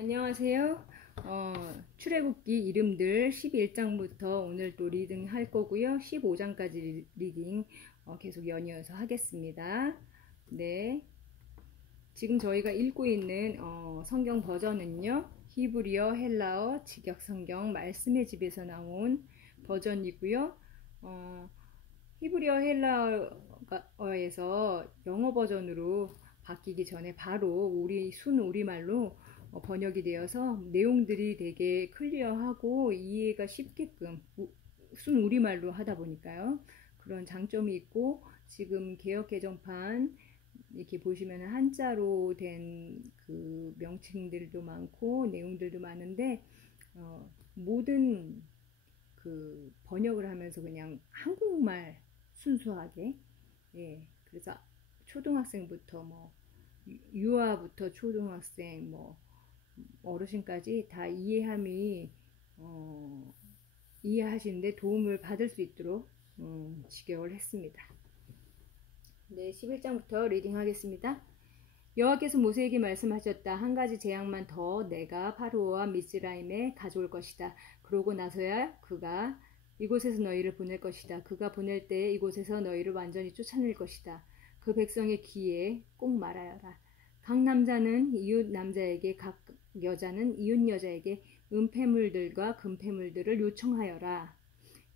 안녕하세요. 출애굽기 이름들 11장부터 오늘 또 리딩 할 거고요. 15장까지 리딩 계속 연이어서 하겠습니다. 네. 지금 저희가 읽고 있는 성경 버전은요. 히브리어, 헬라어, 직역 성경, 말씀의 집에서 나온 버전이고요. 히브리어, 헬라어에서 영어 버전으로 바뀌기 전에 바로 우리말로 번역이 되어서 내용들이 되게 클리어하고 이해가 쉽게끔 순 우리말로 하다 보니까요. 그런 장점이 있고, 지금 개역 개정판 이렇게 보시면 한자로 된 그 명칭들도 많고 내용들도 많은데 모든 그 번역을 하면서 그냥 한국말 순수하게, 예, 그래서 초등학생부터 뭐 유아부터 초등학생 뭐 어르신까지 다 이해하시는데 도움을 받을 수 있도록 직역을 했습니다. 네, 11장부터 리딩 하겠습니다. 여호와께서 모세에게 말씀하셨다. 한 가지 재앙만 더 내가 파로와 미스라임에 가져올 것이다. 그러고 나서야 그가 이곳에서 너희를 보낼 것이다. 그가 보낼 때 이곳에서 너희를 완전히 쫓아낼 것이다. 그 백성의 귀에 꼭 말하여라. 각 남자는 이웃 남자에게, 각 여자는 이웃 여자에게 은폐물들과 금폐물들을 요청하여라.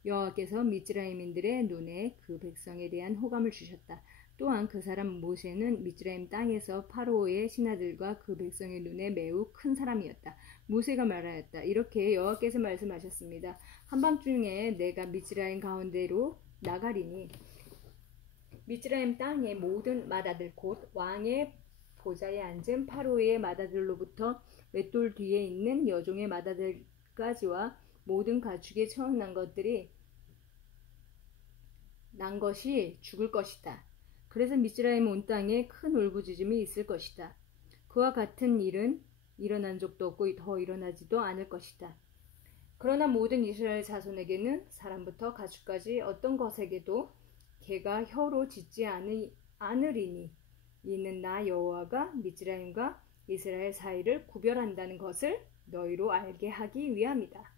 여호와께서 미스라임인들의 눈에 그 백성에 대한 호감을 주셨다. 또한 그 사람 모세는 미스라임 땅에서 파로의 신하들과 그 백성의 눈에 매우 큰 사람이었다. 모세가 말하였다. 이렇게 여호와께서 말씀하셨습니다. 한밤중에 내가 미스라임 가운데로 나가리니 미스라임 땅의 모든 맏아들 곧 왕의 보좌에 앉은 파로의 맏아들로부터 맷돌 뒤에 있는 여종의 맏아들까지와 모든 가축에 처음 난 것이 죽을 것이다. 그래서 미스라임 온 땅에 큰 울부짖음이 있을 것이다. 그와 같은 일은 일어난 적도 없고 더 일어나지도 않을 것이다. 그러나 모든 이스라엘 자손에게는 사람부터 가축까지 어떤 것에게도 개가 혀로 짖지 않으리니 이는 나 여호와가 미스라임과 이스라엘 사이를 구별한다는 것을 너희로 알게 하기 위함이다.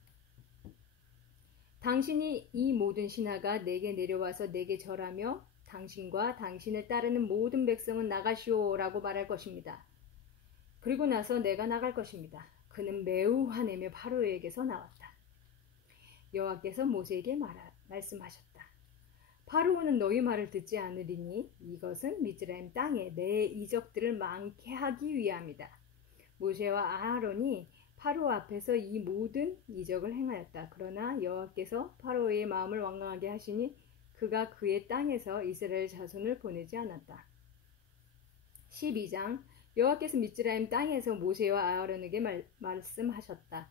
당신이 이 모든 신하가 내게 내려와서 내게 절하며 당신과 당신을 따르는 모든 백성은 나가시오 라고 말할 것입니다. 그리고 나서 내가 나갈 것입니다. 그는 매우 화내며 파로에게서 나왔다. 여호와께서 모세에게 말씀하셨다. 파로는 너희 말을 듣지 않으리니 이것은 미스라임 땅에 내 이적들을 많게 하기 위함이다. 모세와 아하론이 파로 앞에서 이 모든 이적을 행하였다. 그러나 여호와께서 파로의 마음을 완강하게 하시니 그가 그의 땅에서 이스라엘 자손을 보내지 않았다. 12장 여호와께서 미스라임 땅에서 모세와 아하론에게 말씀하셨다.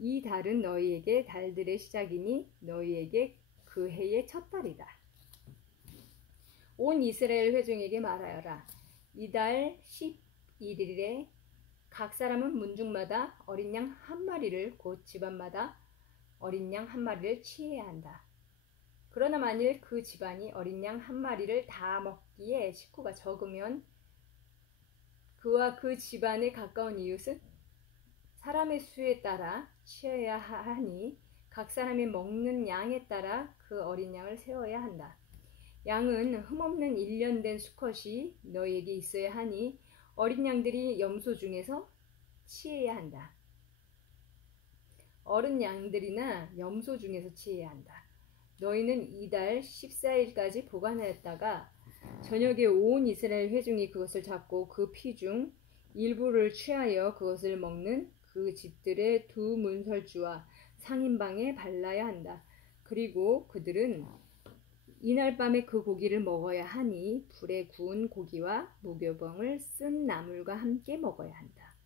이 달은 너희에게 달들의 시작이니 너희에게 그 해의 첫 달이다. 온 이스라엘 회중에게 말하여라. 이달 11일에 각 사람은 문중마다 어린 양 한 마리를 곧 집안마다 어린 양 한 마리를 취해야 한다. 그러나 만일 그 집안이 어린 양 한 마리를 다 먹기에 식구가 적으면 그와 그 집안에 가까운 이웃은 사람의 수에 따라 취해야 하니 각 사람이 먹는 양에 따라 그 어린 양을 세워야 한다. 양은 흠없는 1년 된 수컷이 너희에게 있어야 하니 어린 양들이 염소 중에서 취해야 한다. 어른 양들이나 염소 중에서 취해야 한다. 너희는 이달 14일까지 보관하였다가 저녁에 온 이스라엘 회중이 그것을 잡고 그 피 중 일부를 취하여 그것을 먹는 그 집들의 두 문설주와 상인방에 발라야 한다. 그리고 그들은 이날 밤에 그 고기를 먹어야 하니 불에 구운 고기와 무교병을 쓴 나물과 함께 먹어야 한다.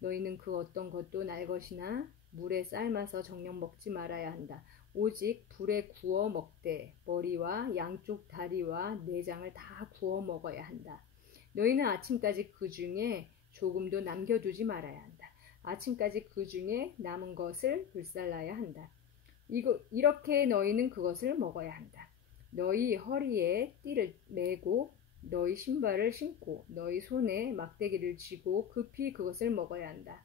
너희는 그 어떤 것도 날 것이나 물에 삶아서 정녕 먹지 말아야 한다. 오직 불에 구워 먹되 머리와 양쪽 다리와 내장을 다 구워 먹어야 한다. 너희는 아침까지 그 중에 조금도 남겨두지 말아야 한다. 아침까지 그 중에 남은 것을 불살라야 한다. 이렇게 너희는 그것을 먹어야 한다. 너희 허리에 띠를 매고 너희 신발을 신고 너희 손에 막대기를 쥐고 급히 그것을 먹어야 한다.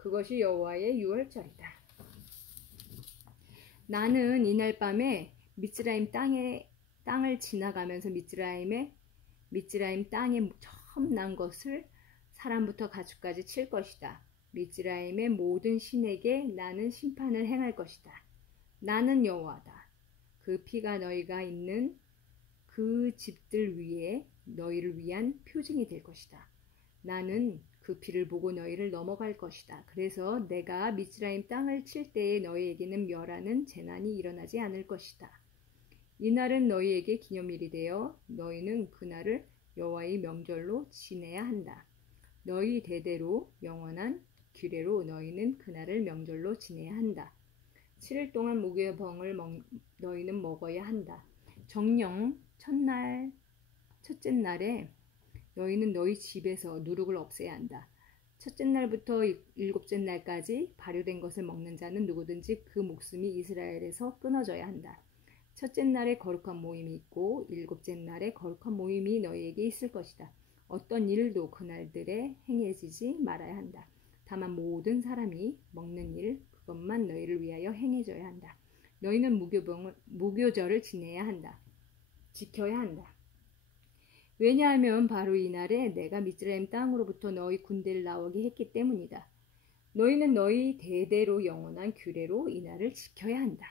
그것이 여호와의 유월절이다. 나는 이날 밤에 미스라임 땅을 지나가면서 미스라임 땅에 처음 난 것을 사람부터 가축까지 칠 것이다. 미스라임의 모든 신에게 나는 심판을 행할 것이다. 나는 여호와다. 그 피가 너희가 있는 그 집들 위에 너희를 위한 표징이 될 것이다. 나는 그 피를 보고 너희를 넘어갈 것이다. 그래서 내가 미스라임 땅을 칠 때에 너희에게는 멸하는 재난이 일어나지 않을 것이다. 이날은 너희에게 기념일이 되어 너희는 그날을 여호와의 명절로 지내야 한다. 너희 대대로 영원한 규례로 너희는 그날을 명절로 지내야 한다. 7일 동안 무교병을 너희는 먹어야 한다. 정령 첫째 날에 너희는 너희 집에서 누룩을 없애야 한다. 첫째 날부터 일곱째 날까지 발효된 것을 먹는 자는 누구든지 그 목숨이 이스라엘에서 끊어져야 한다. 첫째 날에 거룩한 모임이 있고 일곱째 날에 거룩한 모임이 너희에게 있을 것이다. 어떤 일도 그날들에 행해지지 말아야 한다. 다만 모든 사람이 먹는 일 그것만 너희를 위하여 행해져야 한다. 너희는 무교절을 지켜야 한다. 왜냐하면 바로 이날에 내가 미스라임 땅으로부터 너희 군대를 나오게 했기 때문이다. 너희는 너희 대대로 영원한 규례로 이날을 지켜야 한다.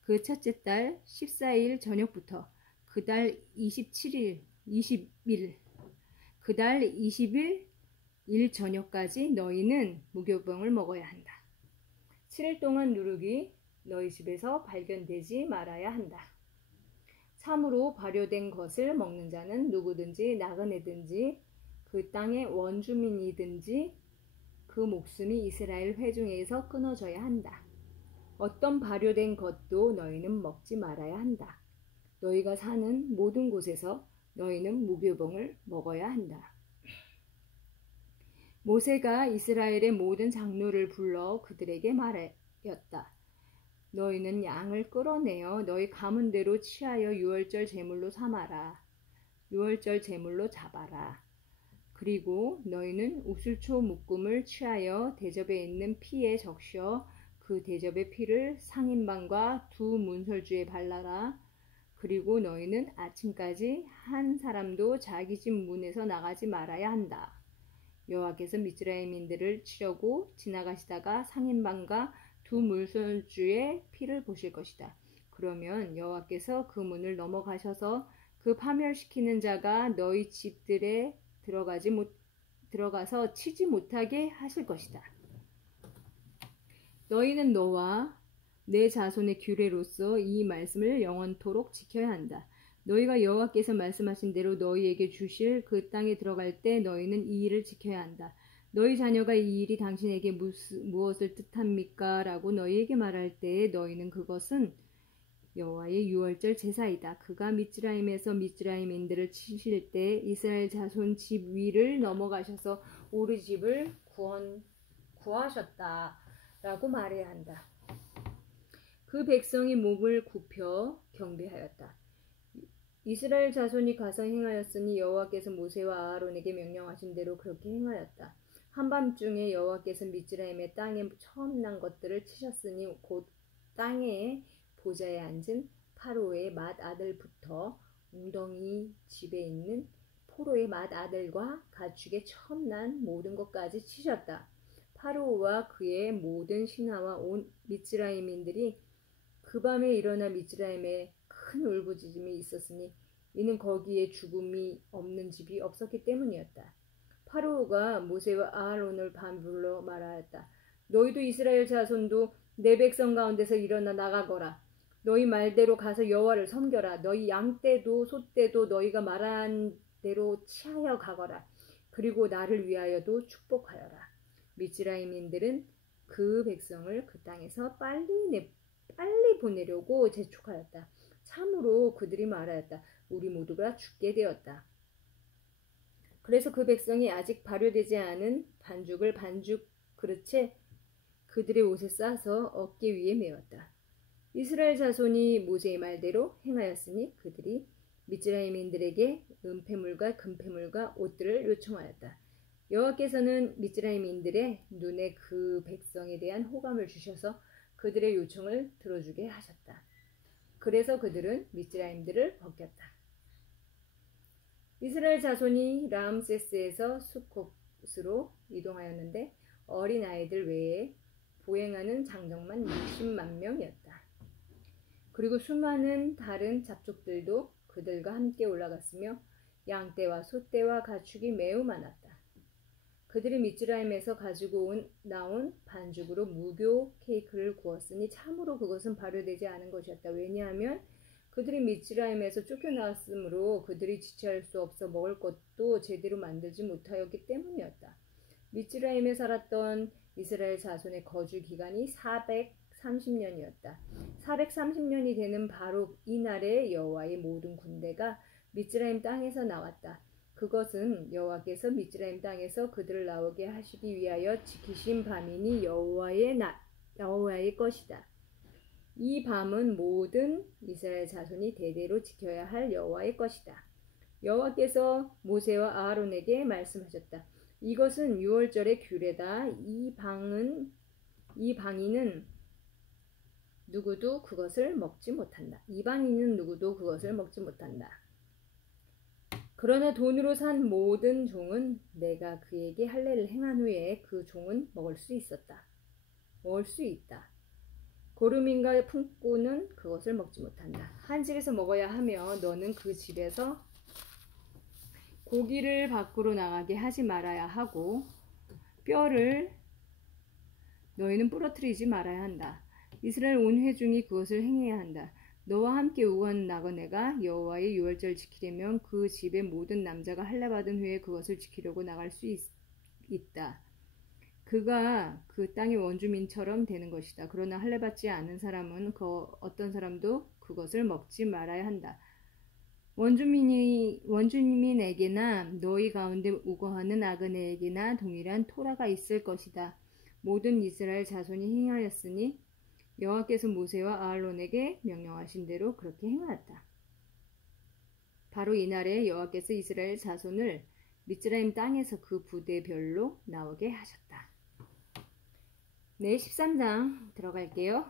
그 첫째 달 14일 저녁부터 그 달 20일 일 저녁까지 너희는 무교병을 먹어야 한다. 7일 동안 누룩이 너희 집에서 발견되지 말아야 한다. 참으로 발효된 것을 먹는 자는 누구든지 나그네든지 그 땅의 원주민이든지 그 목숨이 이스라엘 회중에서 끊어져야 한다. 어떤 발효된 것도 너희는 먹지 말아야 한다. 너희가 사는 모든 곳에서 너희는 무교병을 먹어야 한다. 모세가 이스라엘의 모든 장로를 불러 그들에게 말하였다. 너희는 양을 끌어내어 너희 가문대로 취하여 유월절 제물로 삼아라. 유월절 제물로 잡아라. 그리고 너희는 우슬초 묶음을 취하여 대접에 있는 피에 적셔 그 대접의 피를 상인방과 두 문설주에 발라라. 그리고 너희는 아침까지 한 사람도 자기 집 문에서 나가지 말아야 한다. 여호와께서 미스라임인들을 치려고 지나가시다가 상인방과 두 문설주의 피를 보실 것이다. 그러면 여호와께서 그 문을 넘어가셔서 그 파멸시키는 자가 너희 집들에 들어가서 치지 못하게 하실 것이다. 너희는 너와 내 자손의 규례로서 이 말씀을 영원토록 지켜야 한다. 너희가 여호와께서 말씀하신 대로 너희에게 주실 그 땅에 들어갈 때 너희는 이 일을 지켜야 한다. 너희 자녀가 이 일이 당신에게 무엇을 뜻합니까? 라고 너희에게 말할 때에 너희는 그것은 여호와의 유월절 제사이다. 그가 미스라임에서 미스라임인들을 치실 때 이스라엘 자손 집 위를 넘어가셔서 우리 집을 구하셨다. 라고 말해야 한다. 그 백성이 목을 굽혀 경배하였다. 이스라엘 자손이 가서 행하였으니 여호와께서 모세와 아하론에게 명령하신 대로 그렇게 행하였다. 한밤중에 여호와께서 미스라임의 땅에 처음 난 것들을 치셨으니 곧 땅에 보좌에 앉은 파로의 맏아들부터 웅덩이 집에 있는 포로의 맏아들과 가축의 처음 난 모든 것까지 치셨다. 파로와 그의 모든 신하와 온 미스라임인들이 그 밤에 일어나 미스라임에 큰 울부짖음이 있었으니 이는 거기에 죽음이 없는 집이 없었기 때문이었다. 파로가 모세와 아하론을 반불러 말하였다. 너희도 이스라엘 자손도 내 백성 가운데서 일어나 나가거라. 너희 말대로 가서 여호와를 섬겨라. 너희 양떼도 소떼도 너희가 말한 대로 취하여 가거라. 그리고 나를 위하여도 축복하여라. 미스라임인들은 그 백성을 그 땅에서 빨리 보내려고 재촉하였다. 참으로 그들이 말하였다. 우리 모두가 죽게 되었다. 그래서 그 백성이 아직 발효되지 않은 반죽을 반죽 그릇에 그들의 옷에 싸서 어깨 위에 메웠다. 이스라엘 자손이 모세의 말대로 행하였으니 그들이 미스라임인들에게 은폐물과 금폐물과 옷들을 요청하였다. 여호와께서는 미즈라임인들의 눈에 그 백성에 대한 호감을 주셔서 그들의 요청을 들어주게 하셨다. 그래서 그들은 미즈라임들을 벗겼다. 이스라엘 자손이 라암세스에서 수콧으로 이동하였는데 어린 아이들 외에 보행하는 장정만 60만 명이었다. 그리고 수많은 다른 잡족들도 그들과 함께 올라갔으며 양떼와 소떼와 가축이 매우 많았다. 그들이 미즈라임에서 가지고 나온 반죽으로 무교 케이크를 구웠으니 참으로 그것은 발효되지 않은 것이었다. 왜냐하면 그들이 미즈라임에서 쫓겨나왔으므로 그들이 지체할 수 없어 먹을 것도 제대로 만들지 못하였기 때문이었다. 미즈라임에 살았던 이스라엘 자손의 거주 기간이 430년이었다. 430년이 되는 바로 이날에 여호와의 모든 군대가 미즈라임 땅에서 나왔다. 그것은 여호와께서 미즈라임 땅에서 그들을 나오게 하시기 위하여 지키신 밤이니 여호와의 것이다. 이 밤은 모든 이스라엘 자손이 대대로 지켜야 할 여호와의 것이다. 여호와께서 모세와 아하론에게 말씀하셨다. 이것은 유월절의 규례다. 이 방인은 누구도 그것을 먹지 못한다. 이방인은 누구도 그것을 먹지 못한다. 그러나 돈으로 산 모든 종은 내가 그에게 할례를 행한 후에 그 종은 먹을 수 있다. 고름인과 품꾼은 그것을 먹지 못한다. 한 집에서 먹어야 하며 너는 그 집에서 고기를 밖으로 나가게 하지 말아야 하고 뼈를 너희는 부러뜨리지 말아야 한다. 이스라엘 온 회중이 그것을 행해야 한다. 너와 함께 우건 나그네가 여호와의 유월절 지키려면 그 집의 모든 남자가 할례 받은 후에 그것을 지키려고 나갈 수 있다. 그가 그 땅의 원주민처럼 되는 것이다. 그러나 할례 받지 않은 사람은 어떤 사람도 그것을 먹지 말아야 한다. 원주민에게나 너희 가운데 우거하는 나그네에게나 동일한 토라가 있을 것이다. 모든 이스라엘 자손이 행하였으니 여호와께서 모세와 아하론에게 명령하신 대로 그렇게 행하였다. 바로 이날에 여호와께서 이스라엘 자손을 미즈라임 땅에서 그 부대별로 나오게 하셨다. 네, 13장 들어갈게요.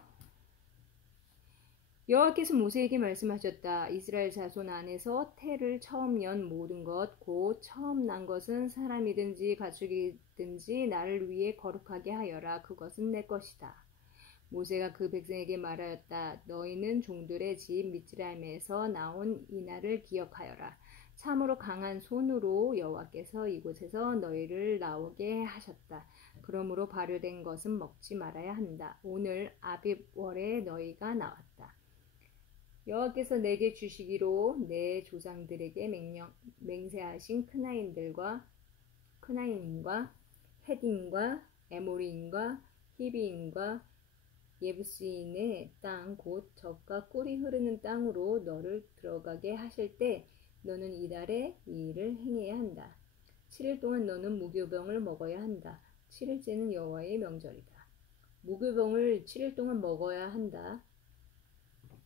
여호와께서 모세에게 말씀하셨다. 이스라엘 자손 안에서 태를 처음 연 모든 것, 곧 처음 난 것은 사람이든지 가축이든지 나를 위해 거룩하게 하여라. 그것은 내 것이다. 모세가 그 백성에게 말하였다. 너희는 종들의 집 미즈라임에서 나온 이날을 기억하여라. 참으로 강한 손으로 여호와께서 이곳에서 너희를 나오게 하셨다. 그러므로 발효된 것은 먹지 말아야 한다. 오늘 아빕월에 너희가 나왔다. 여호와께서 내게 주시기로 내 조상들에게 맹세하신 크나인인과 헷인과 에모리인과 히비인과 예부스인의 땅 곧 젖과 꿀이 흐르는 땅으로 너를 들어가게 하실 때 너는 이달에 이 일을 행해야 한다. 7일 동안 너는 무교병을 먹어야 한다. 7일째는 여호와의 명절이다. 무교병을 7일 동안 먹어야 한다.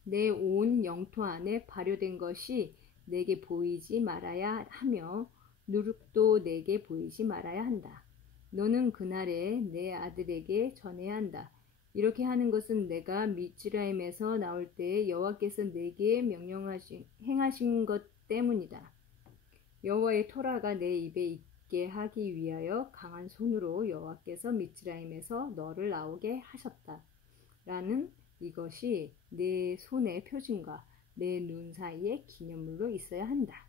내 온 영토 안에 발효된 것이 내게 보이지 말아야 하며 누룩도 내게 보이지 말아야 한다. 너는 그날에 내 아들에게 전해야 한다. 이렇게 하는 것은 내가 미즈라임에서 나올 때 여호와께서 내게 행하신 것 때문이다. 여호와의 토라가 내 입에 있게 하기 위하여 강한 손으로 여호와께서 미즈라임에서 너를 나오게 하셨다. 라는 이것이 내 손의 표징과 내 눈 사이의 기념물로 있어야 한다.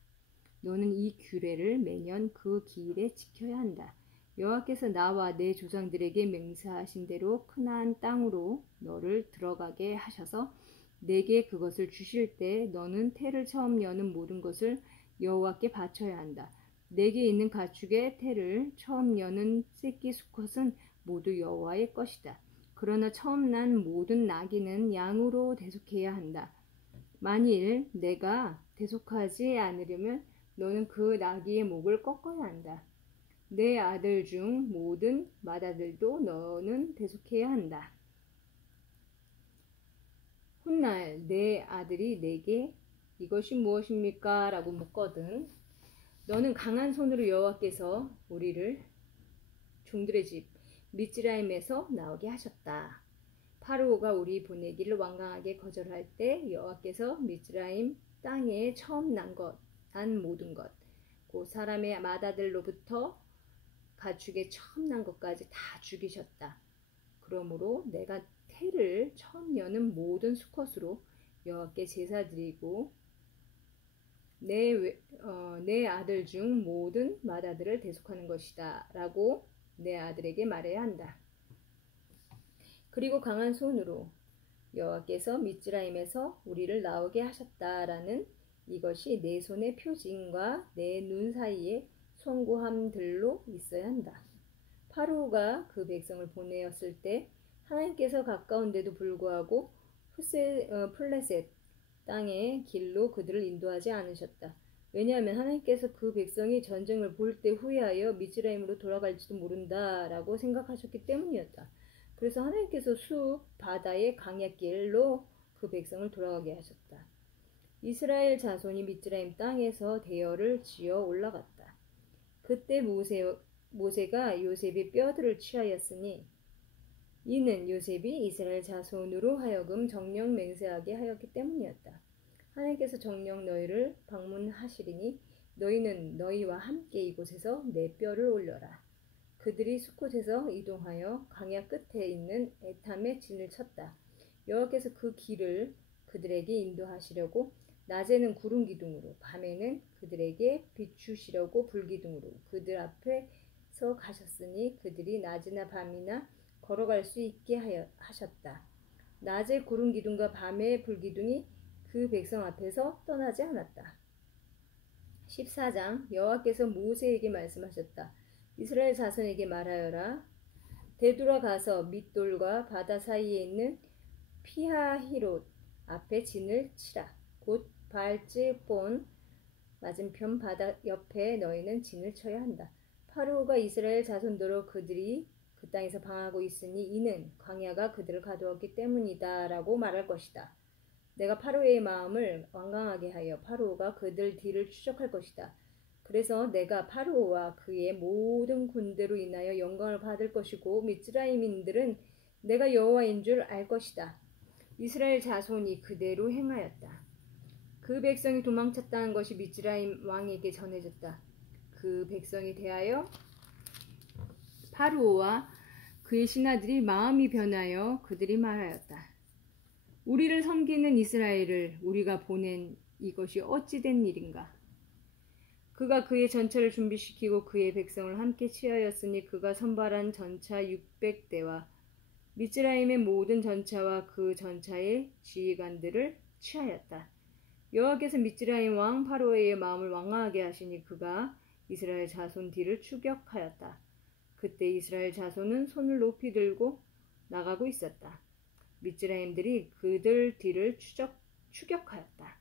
너는 이 규례를 매년 그 기일에 지켜야 한다. 여호와께서 나와 내 조상들에게 맹세하신 대로 크나안 땅으로 너를 들어가게 하셔서 내게 그것을 주실 때 너는 태를 처음 여는 모든 것을 여호와께 바쳐야 한다. 내게 있는 가축의 태를 처음 여는 새끼 수컷은 모두 여호와의 것이다. 그러나 처음 난 모든 나귀는 양으로 대속해야 한다. 만일 내가 대속하지 않으려면 너는 그 나귀의 목을 꺾어야 한다. 내 아들 중 모든 맏아들도 너는 대속해야 한다. 훗날 내 아들이 내게 이것이 무엇입니까? 라고 묻거든 너는 강한 손으로 여호와께서 우리를 종들의 집 미즈라임에서 나오게 하셨다. 파르오가 우리 보내기를 완강하게 거절할 때 여호와께서 미즈라임 땅에 처음 난 모든 것, 곧 사람의 맏아들로부터 가축의 처음 난 것까지 다 죽이셨다. 그러므로 내가 태를 처음 여는 모든 수컷으로 여호와께 제사 드리고 내 아들 중 모든 맏아들을 대속하는 것이다 라고 내 아들에게 말해야 한다. 그리고 강한 손으로 여호와께서 미즈라임에서 우리를 나오게 하셨다라는 이것이 내 손의 표징과 내 눈 사이에 송구함들로 있어야 한다. 파르오가 그 백성을 보내었을 때 하나님께서 가까운데도 불구하고 플레셋 땅의 길로 그들을 인도하지 않으셨다. 왜냐하면 하나님께서 그 백성이 전쟁을 볼 때 후회하여 미즈라임으로 돌아갈지도 모른다라고 생각하셨기 때문이었다. 그래서 하나님께서 숲, 바다의 강약길로 그 백성을 돌아가게 하셨다. 이스라엘 자손이 미즈라임 땅에서 대열을 지어 올라갔다. 그때 모세가 요셉의 뼈들을 취하였으니 이는 요셉이 이스라엘 자손으로 하여금 정령 맹세하게 하였기 때문이었다. 하나님께서 정령 너희를 방문하시리니 너희는 너희와 함께 이곳에서 내 뼈를 올려라. 그들이 수콧에서 이동하여 강야 끝에 있는 에탐에 진을 쳤다. 여호와께서 그 길을 그들에게 인도하시려고 낮에는 구름 기둥으로 밤에는 그들에게 비추시려고 불 기둥으로 그들 앞에서 가셨으니 그들이 낮이나 밤이나 걸어갈 수 있게 하셨다. 낮에 구름 기둥과 밤에 불 기둥이 그 백성 앞에서 떠나지 않았다. 14장 여호와께서 모세에게 말씀하셨다. 이스라엘 자손에게 말하여라. 되돌아가서 밋돌과 바다 사이에 있는 피하히롯 앞에 진을 치라. 곧 바알즈본 맞은편 바다 옆에 너희는 진을 쳐야 한다. 파르오가 이스라엘 자손들로 그들이 그 땅에서 방하고 있으니 이는 광야가 그들을 가두었기 때문이다 라고 말할 것이다. 내가 파르오의 마음을 완강하게 하여 파르오가 그들 뒤를 추적할 것이다. 그래서 내가 파르오와 그의 모든 군대로 인하여 영광을 받을 것이고 미즈라임인들은 내가 여호와인 줄 알 것이다. 이스라엘 자손이 그대로 행하였다. 그 백성이 도망쳤다는 것이 미즈라임 왕에게 전해졌다. 그 백성에 대하여 파르오와 그의 신하들이 마음이 변하여 그들이 말하였다. 우리를 섬기는 이스라엘을 우리가 보낸 이것이 어찌 된 일인가? 그가 그의 전차를 준비시키고 그의 백성을 함께 취하였으니 그가 선발한 전차 600대와 미즈라임의 모든 전차와 그 전차의 지휘관들을 취하였다. 여호와께서 미즈라임 왕 파로의 마음을 완강하게 하시니 그가 이스라엘 자손 뒤를 추격하였다. 그때 이스라엘 자손은 손을 높이 들고 나가고 있었다. 미즈라임들이 그들 뒤를 추격하였다.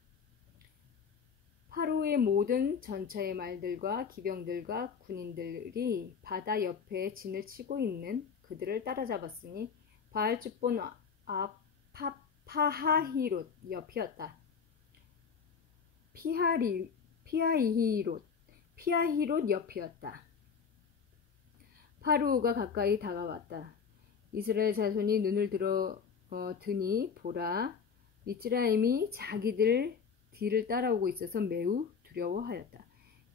파로의 모든 전차의 말들과 기병들과 군인들이 바다 옆에 진을 치고 있는 그들을 따라잡았으니 바알즈본 앞 파하히롯 옆이었다. 피하히롯 옆이었다. 파루오가 가까이 다가왔다. 이스라엘 자손이 눈을 드니 보라, 미즈라임이 자기들 뒤를 따라오고 있어서 매우 두려워하였다.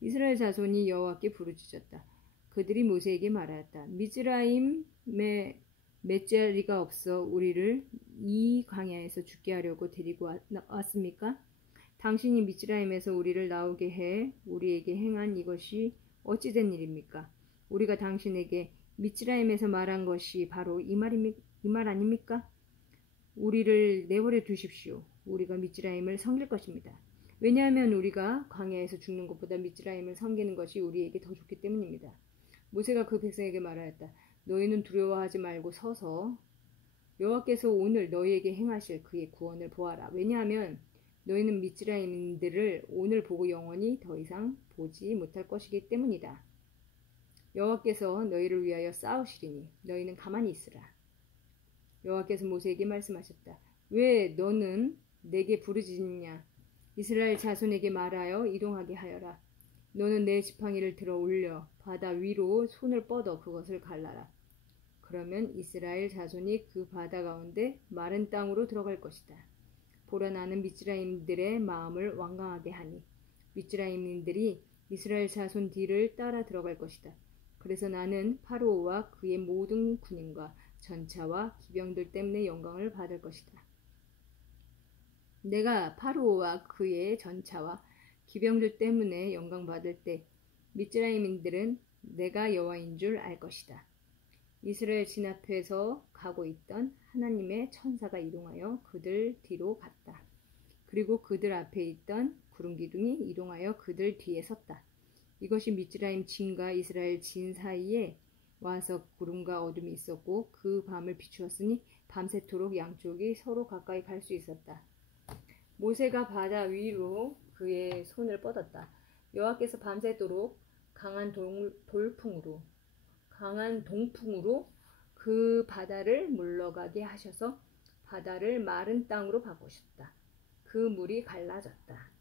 이스라엘 자손이 여호와께 부르짖었다. 그들이 모세에게 말하였다. 미즈라임에 맷자리가 없어 우리를 이 광야에서 죽게 하려고 데리고 왔습니까? 당신이 미즈라임에서 우리를 나오게 해 우리에게 행한 이것이 어찌 된 일입니까? 우리가 당신에게 미즈라임에서 말한 것이 바로 이 말 아닙니까? 우리를 내버려 두십시오. 우리가 미즈라임을 섬길 것입니다. 왜냐하면 우리가 광야에서 죽는 것보다 미즈라임을 섬기는 것이 우리에게 더 좋기 때문입니다. 모세가 그 백성에게 말하였다. 너희는 두려워하지 말고 서서 여호와께서 오늘 너희에게 행하실 그의 구원을 보아라. 왜냐하면 너희는 미즈라임들을 오늘 보고 영원히 더 이상 보지 못할 것이기 때문이다. 여호와께서 너희를 위하여 싸우시리니 너희는 가만히 있으라. 여호와께서 모세에게 말씀하셨다. 왜 너는 내게 부르짖느냐? 이스라엘 자손에게 말하여 이동하게 하여라. 너는 내 지팡이를 들어 올려 바다 위로 손을 뻗어 그것을 갈라라. 그러면 이스라엘 자손이 그 바다 가운데 마른 땅으로 들어갈 것이다. 보라, 나는 미즈라임들의 마음을 완강하게 하니 미즈라임인들이 이스라엘 자손 뒤를 따라 들어갈 것이다. 그래서 나는 파로오와 그의 모든 군인과 전차와 기병들 때문에 영광을 받을 것이다. 내가 파로오와 그의 전차와 기병들 때문에 영광 받을 때 미즈라임인들은 내가 여호와인 줄 알 것이다. 이스라엘 진 앞에서 가고 있던 하나님의 천사가 이동하여 그들 뒤로 갔다. 그리고 그들 앞에 있던 구름 기둥이 이동하여 그들 뒤에 섰다. 이것이 미즈라임 진과 이스라엘 진 사이에 와서 구름과 어둠이 있었고 그 밤을 비추었으니 밤새도록 양쪽이 서로 가까이 갈 수 있었다. 모세가 바다 위로 그의 손을 뻗었다. 여호와께서 밤새도록 강한 동풍으로 그 바다를 물러가게 하셔서 바다를 마른 땅으로 바꾸셨다. 그 물이 갈라졌다.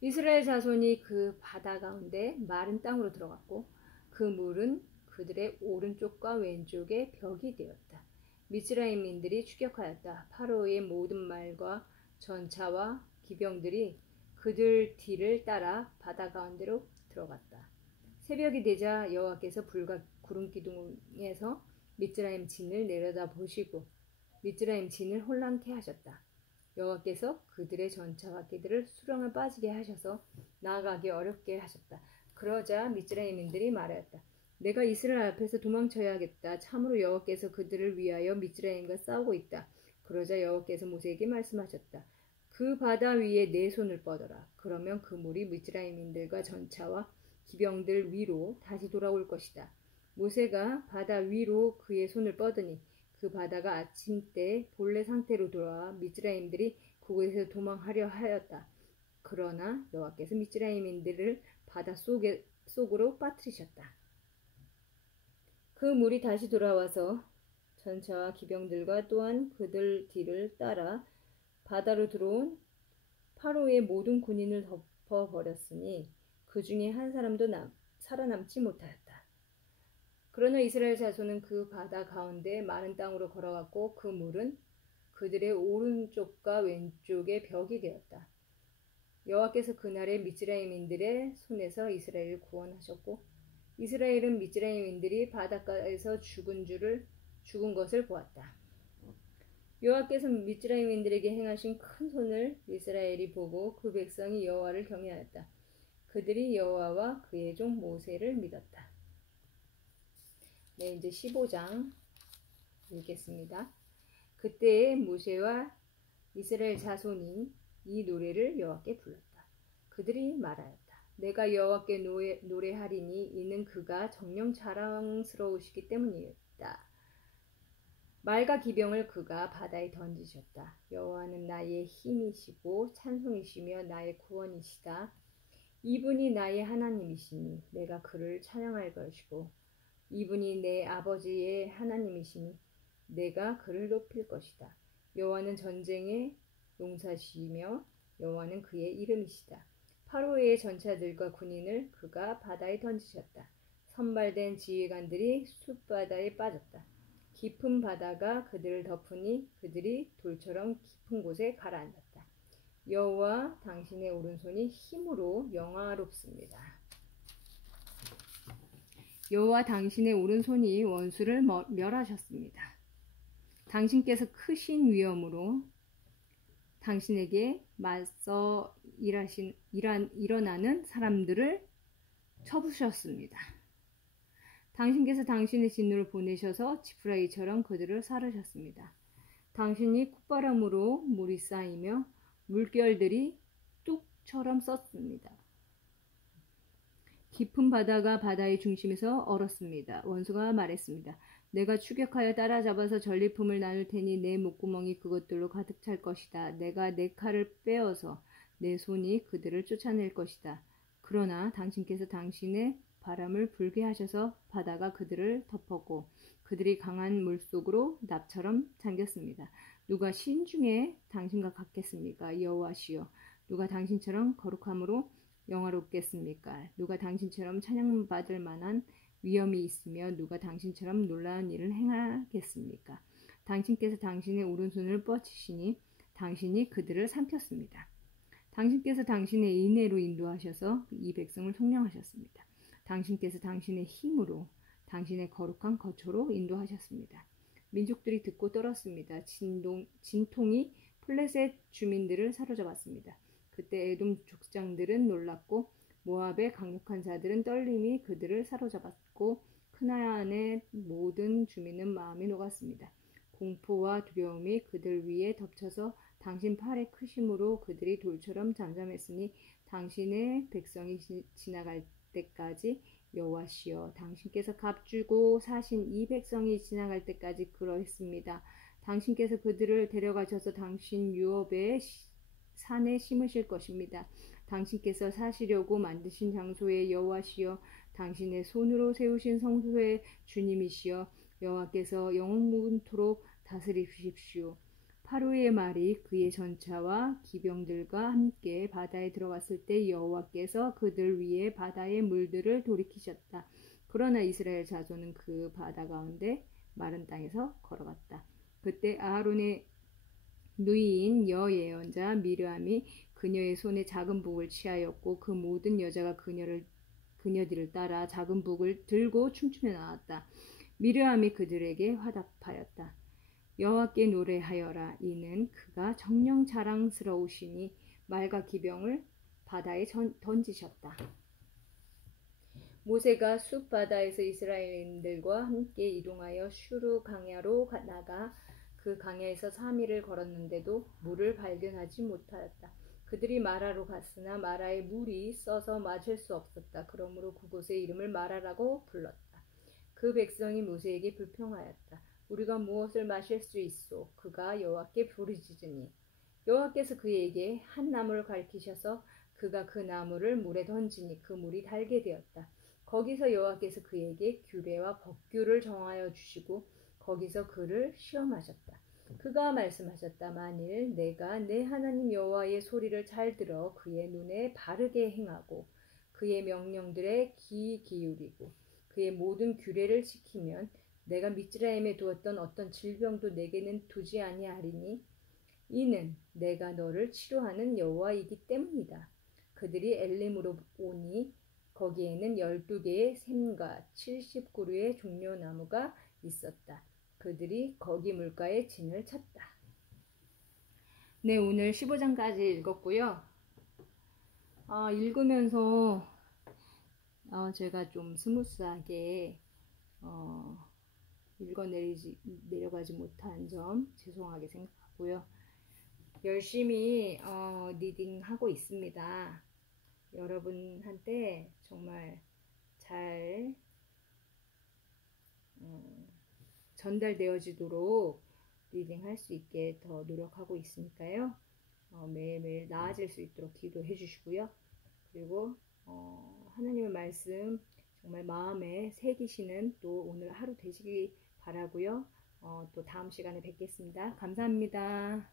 이스라엘 자손이 그 바다 가운데 마른 땅으로 들어갔고 그 물은 그들의 오른쪽과 왼쪽에 벽이 되었다. 미즈라임인들이 추격하였다. 파로의 모든 말과 전차와 기병들이 그들 뒤를 따라 바다 가운데로 들어갔다. 새벽이 되자 여호와께서 불과 구름 기둥에서 미즈라임 진을 내려다 보시고 미즈라임 진을 혼란케 하셨다. 여호와께서 그들의 전차와 기들을 수렁에 빠지게 하셔서 나아가기 어렵게 하셨다. 그러자 미즈라임인들이 말하였다. 내가 이스라엘 앞에서 도망쳐야겠다. 참으로 여호와께서 그들을 위하여 미즈라임과 싸우고 있다. 그러자 여호와께서 모세에게 말씀하셨다. 그 바다 위에 내 손을 뻗어라. 그러면 그 물이 미즈라임인들과 전차와 기병들 위로 다시 돌아올 것이다. 모세가 바다 위로 그의 손을 뻗으니 그 바다가 아침 때 본래 상태로 돌아와 미즈라임들이 그곳에서 도망하려 하였다. 그러나 여호와께서 미즈라임인들을 바다 속으로 빠뜨리셨다. 그 물이 다시 돌아와서 전차와 기병들과 또한 그들 뒤를 따라 바다로 들어온 파로의 모든 군인을 덮어버렸으니 그 중에 한 사람도 살아남지 못하였다. 그러나 이스라엘 자손은 그 바다 가운데 마른 땅으로 걸어갔고 그 물은 그들의 오른쪽과 왼쪽의 벽이 되었다. 여호와께서 그날에 미즈라임인들의 손에서 이스라엘을 구원하셨고 이스라엘은 미즈라임인들이 바닷가에서 죽은 것을 보았다. 여호와께서 미즈라임인들에게 행하신 큰 손을 이스라엘이 보고 그 백성이 여호와를 경외하였다. 그들이 여호와와 그의 종 모세를 믿었다. 네, 이제 15장 읽겠습니다. 그때 모세와 이스라엘 자손이 이 노래를 여호와께 불렀다. 그들이 말하였다. 내가 여호와께 노래하리니 이는 그가 정녕 자랑스러우시기 때문이었다. 말과 기병을 그가 바다에 던지셨다. 여호와는 나의 힘이시고 찬송이시며 나의 구원이시다. 이분이 나의 하나님이시니 내가 그를 찬양할 것이고 이분이 내 아버지의 하나님이시니 내가 그를 높일 것이다. 여호와는 전쟁의 용사시며 여호와는 그의 이름이시다. 파로의 전차들과 군인을 그가 바다에 던지셨다. 선발된 지휘관들이 숫바다에 빠졌다. 깊은 바다가 그들을 덮으니 그들이 돌처럼 깊은 곳에 가라앉았다. 여호와 당신의 오른손이 힘으로 영화롭습니다. 여호와 당신의 오른손이 원수를 멸하셨습니다. 당신께서 크신 위엄으로 당신에게 맞서 일어나는 사람들을 쳐부셨습니다. 당신께서 당신의 진노를 보내셔서 지푸라기처럼 그들을 사르셨습니다. 당신이 콧바람으로 물이 쌓이며 물결들이 뚝처럼 섰습니다. 깊은 바다가 바다의 중심에서 얼었습니다. 원수가 말했습니다. 내가 추격하여 따라잡아서 전리품을 나눌 테니 내 목구멍이 그것들로 가득 찰 것이다. 내가 내 칼을 빼어서 내 손이 그들을 쫓아낼 것이다. 그러나 당신께서 당신의 바람을 불게 하셔서 바다가 그들을 덮었고 그들이 강한 물속으로 납처럼 잠겼습니다. 누가 신 중에 당신과 같겠습니까? 여호와시여, 누가 당신처럼 거룩함으로 영화롭겠습니까? 누가 당신처럼 찬양받을 만한 위엄이 있으며 누가 당신처럼 놀라운 일을 행하겠습니까? 당신께서 당신의 오른손을 뻗치시니 당신이 그들을 삼켰습니다. 당신께서 당신의 인애로 인도하셔서 이 백성을 속량하셨습니다. 당신께서 당신의 힘으로 당신의 거룩한 거처로 인도하셨습니다. 민족들이 듣고 떨었습니다. 진통이 플레셋 주민들을 사로잡았습니다. 그때 에돔 족장들은 놀랐고 모압의 강력한 자들은 떨림이 그들을 사로잡았고 크나안의 모든 주민은 마음이 녹았습니다. 공포와 두려움이 그들 위에 덮쳐서 당신 팔의 크심으로 그들이 돌처럼 잠잠했으니 당신의 백성이 지나갈 때까지 여호와시여 당신께서 값주고 사신 이 백성이 지나갈 때까지 그러했습니다. 당신께서 그들을 데려가셔서 당신 유업의 산에 심으실 것입니다. 당신께서 사시려고 만드신 장소의 여호와시여 당신의 손으로 세우신 성소의 주님이시여 여호와께서 영원토록 다스리십시오. 파로의 말이 그의 전차와 기병들과 함께 바다에 들어갔을 때 여호와께서 그들 위에 바다의 물들을 돌이키셨다. 그러나 이스라엘 자손은 그 바다 가운데 마른 땅에서 걸어갔다. 그때 아하론의 누이인 여예언자 미르암이 그녀의 손에 작은 북을 취하였고 그 모든 여자가 그녀들을 따라 작은 북을 들고 춤추며 나왔다. 미르암이 그들에게 화답하였다. 여호와께 노래하여라. 이는 그가 정녕 자랑스러우시니 말과 기병을 바다에 던지셨다. 모세가 숲 바다에서 이스라엘인들과 함께 이동하여 슈르 강야로 나가 그 강야에서 3일을 걸었는데도 물을 발견하지 못하였다. 그들이 마라로 갔으나 마라에 물이 써서 마실 수 없었다. 그러므로 그곳의 이름을 마라라고 불렀다. 그 백성이 모세에게 불평하였다. 우리가 무엇을 마실 수 있소? 그가 여호와께 부르짖으니 여호와께서 그에게 한 나무를 가리키셔서 그가 그 나무를 물에 던지니 그 물이 달게 되었다. 거기서 여호와께서 그에게 규례와 법규를 정하여 주시고 거기서 그를 시험하셨다. 그가 말씀하셨다. 만일 내가 내 하나님 여호와의 소리를 잘 들어 그의 눈에 바르게 행하고 그의 명령들에 귀 기울이고 그의 모든 규례를 지키면 내가 미즈라임에 두었던 어떤 질병도 내게는 두지 아니하리니 이는 내가 너를 치료하는 여호와이기 때문이다. 그들이 엘림으로 오니 거기에는 12개의 샘과 70그루의 종려나무가 있었다. 그들이 거기 물가에 진을 쳤다. 네, 오늘 15장까지 읽었고요. 읽으면서 제가 좀 스무스하게 내려가지 못한 점 죄송하게 생각하고요. 열심히 리딩하고 있습니다. 여러분한테 정말 잘 전달되어지도록 리딩할 수 있게 더 노력하고 있으니까요. 매일매일 나아질 수 있도록 기도해 주시고요. 그리고 하나님의 말씀 정말 마음에 새기시는 또 오늘 하루 되시기 바라고요. 또 다음 시간에 뵙겠습니다. 감사합니다.